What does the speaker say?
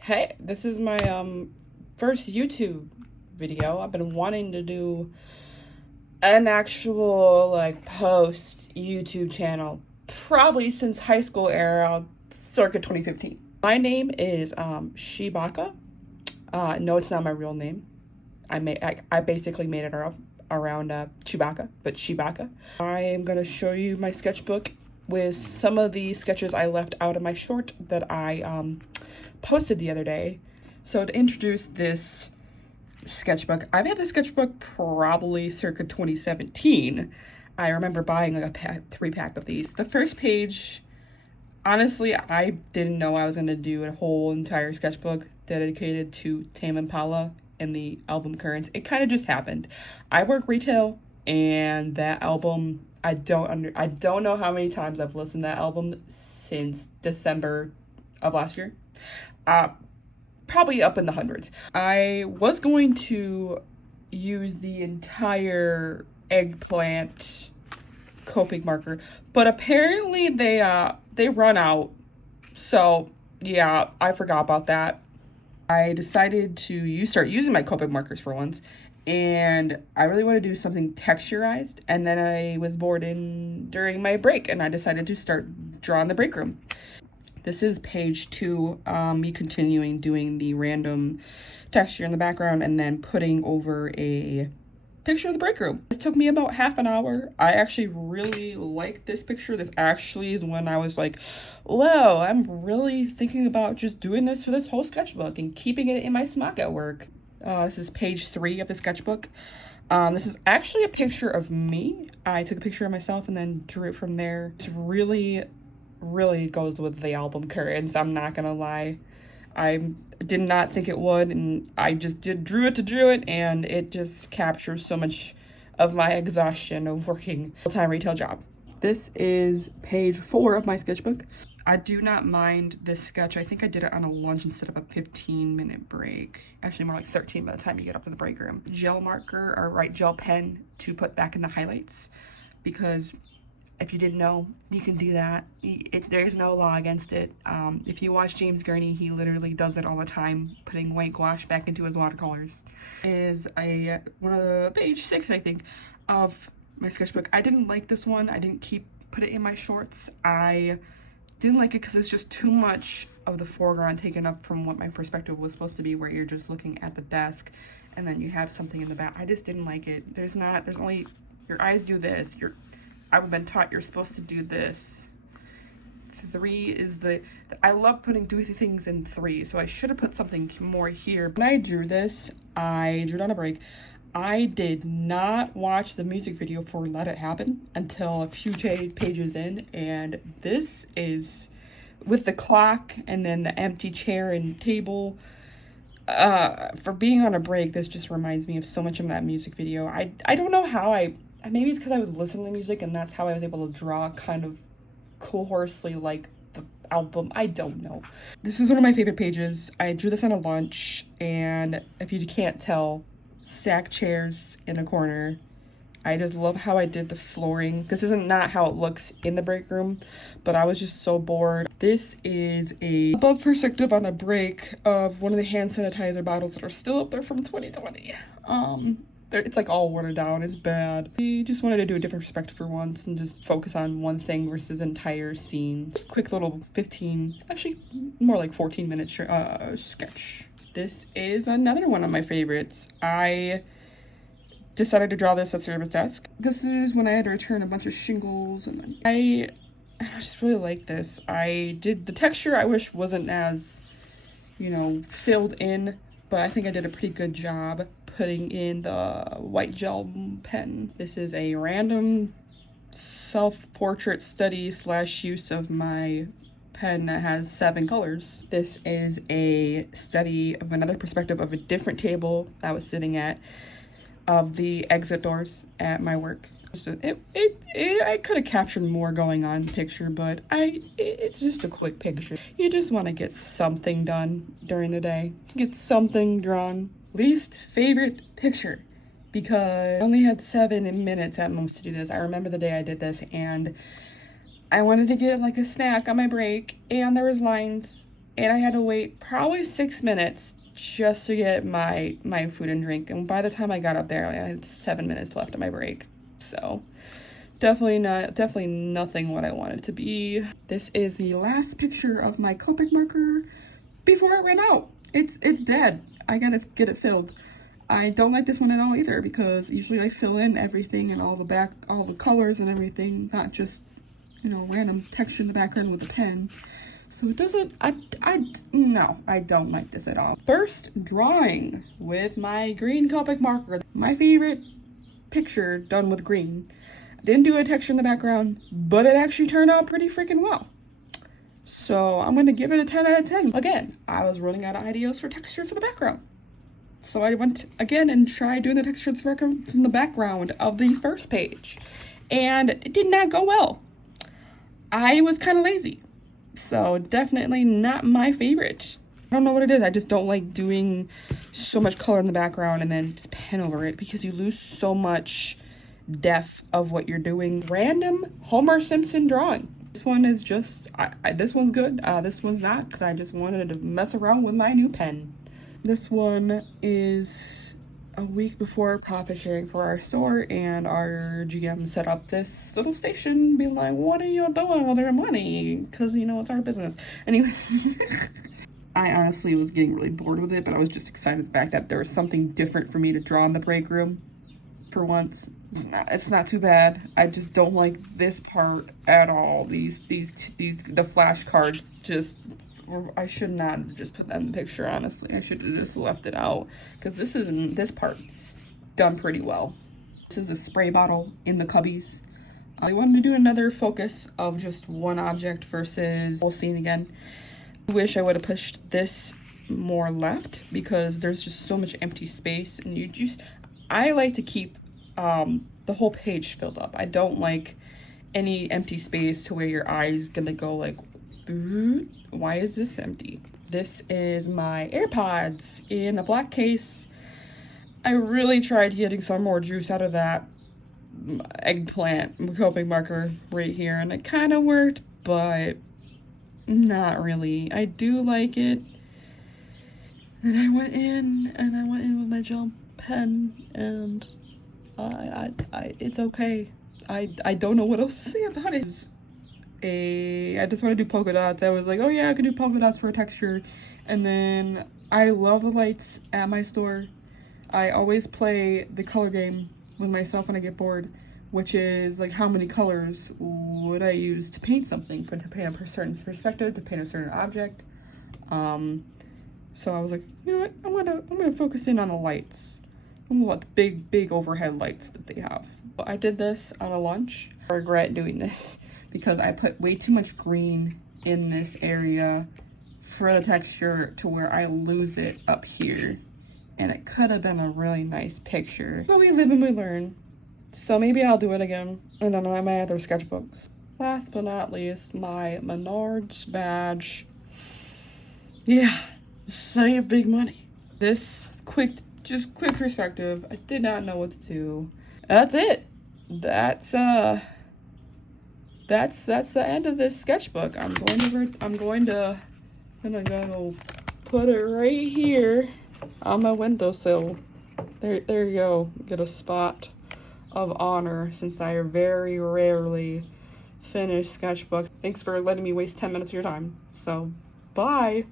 Hey, this is my first YouTube video. I've been wanting to do an actual like post YouTube channel probably since high school era, circa 2015. My name is Shibaka. No, it's not my real name. I basically made it around Chewbacca, but Shibaka. I am gonna show you my sketchbook with some of the sketches I left out of my short that I posted the other day. So to introduce this sketchbook, I've had this sketchbook probably circa 2017. I remember buying like a 3-pack of these. The first page, honestly, I didn't know I was gonna do a whole entire sketchbook dedicated to Tame Impala and the album Currents. It kind of just happened. I work retail, and that album, I don't know how many times I've listened to that album since December of last year. Probably up in the hundreds. I was going to use the entire eggplant Copic marker, but apparently they run out. So yeah, I forgot about that. I decided to start using my Copic markers for once, and I really want to do something texturized. And then I was bored during my break, and I decided to start drawing the break room. This is page 2, me continuing doing the random texture in the background and then putting over a picture of the break room. This took me about half an hour. I actually really like this picture. This actually is when I was like, whoa, I'm really thinking about just doing this for this whole sketchbook and keeping it in my smock at work. This is page 3 of the sketchbook. This is actually a picture of me. I took a picture of myself and then drew it from there. It's really goes with the album Currents, I'm not gonna lie. I did not think it would, and I just drew it, and it just captures so much of my exhaustion of working a full-time retail job. This is page 4 of my sketchbook. I do not mind this sketch. I think I did it on a lunch instead of a 15-minute break. Actually, more like 13 by the time you get up to the break room. Gel marker, or gel pen to put back in the highlights, because if you didn't know, you can do that. There's no law against it. If you watch James Gurney, he literally does it all the time, putting white gouache back into his watercolors. Is one of the page 6, I think, of my sketchbook. I didn't like this one. I didn't put it in my shorts. I didn't like it because it's just too much of the foreground taken up from what my perspective was supposed to be, where you're just looking at the desk and then you have something in the back. I just didn't like it. There's only, your eyes do this. I've been taught you're supposed to do this. 3 is I love doing things in 3, so I should have put something more here. When I drew this, I drew it on a break. I did not watch the music video for Let It Happen until a few pages in, and this is with the clock and then the empty chair and table. For being on a break, this just reminds me of so much of that music video. I don't know how maybe it's because I was listening to music and that's how I was able to draw kind of coarsely like the album. I don't know. This is one of my favorite pages. I drew this on a lunch, and if you can't tell, stack chairs in a corner. I just love how I did the flooring. This isn't not how it looks in the break room, but I was just so bored. This is a above perspective on a break of one of the hand sanitizer bottles that are still up there from 2020. It's like all watered down. It's bad. We just wanted to do a different perspective for once and just focus on one thing versus entire scene. Just quick little 15, actually more like 14-minute sketch. This is another one of my favorites. I decided to draw this at Sarah's desk. This is when I had to return a bunch of shingles, and I just really like this. I did the texture, I wish wasn't as, filled in, but I think I did a pretty good job putting in the white gel pen. This is a random self-portrait study / use of my pen that has 7 colors. This is a study of another perspective of a different table I was sitting at, of the exit doors at my work. I could have captured more going on in the picture, but it's just a quick picture. You just want to get something done during the day. Get something drawn. Least favorite picture, because I only had 7 minutes at most to do this. I remember the day I did this, and I wanted to get like a snack on my break, and there was lines and I had to wait probably 6 minutes just to get my food and drink. And by the time I got up there, I had 7 minutes left of my break. So definitely nothing what I wanted to be. This is the last picture of my Copic marker before it ran out. It's dead. I gotta get it filled. I don't like this one at all either, because usually I fill in everything and all the colors and everything, not just, you know, random texture in the background with a pen. So it doesn't, no, I don't like this at all. First drawing with my green Copic marker. My favorite picture done with green. I didn't do a texture in the background, but it actually turned out pretty freaking well. So I'm gonna give it a 10 out of 10. Again, I was running out of ideas for texture for the background. So I went again and tried doing the texture from the background of the first page. And it did not go well. I was kind of lazy. So definitely not my favorite. I don't know what it is. I just don't like doing so much color in the background and then just pen over it, because you lose so much depth of what you're doing. Random Homer Simpson drawing. This one is just, this one's good. This one's not, because I just wanted to mess around with my new pen. This one is a week before profit sharing for our store, and our GM set up this little station being like, what are you doing with your money? Because, you know, it's our business. Anyway, I honestly was getting really bored with it, but I was just excited the fact that there was something different for me to draw in the break room for once. It's not too bad. I just don't like this part at all. The flashcards just, I should not have just put that in the picture, honestly. I should have just left it out, because this part done pretty well. This is a spray bottle in the cubbies. I wanted to do another focus of just one object versus whole scene again. I wish I would have pushed this more left, because there's just so much empty space, and I like to keep the whole page filled up. I don't like any empty space to where your eye's gonna go like, why is this empty? This is my AirPods in a black case. I really tried getting some more juice out of that eggplant Copic marker right here, and it kind of worked, but not really. I do like it. And I went in with my gel pen, and it's okay. I don't know what else to say about it. I just want to do polka dots. I was like, oh yeah, I can do polka dots for a texture. And then I love the lights at my store. I always play the color game with myself when I get bored, which is like, how many colors would I use to paint something, to paint a certain perspective, to paint a certain object. So I was like, you know what, I'm gonna focus in on the lights. I'm gonna let the big overhead lights that they have. But I did this on a lunch. I regret doing this, because I put way too much green in this area for the texture to where I lose it up here. And it could have been a really nice picture. But we live and we learn. So maybe I'll do it again. And then I my other sketchbooks. Last but not least, my Menards badge. Yeah, save big money. This quick perspective. I did not know what to do. That's it. That's the end of this sketchbook. I'm gonna go put it right here on my windowsill. There you go. Get a spot of honor, since I very rarely finish sketchbooks. Thanks for letting me waste 10 minutes of your time. So, bye.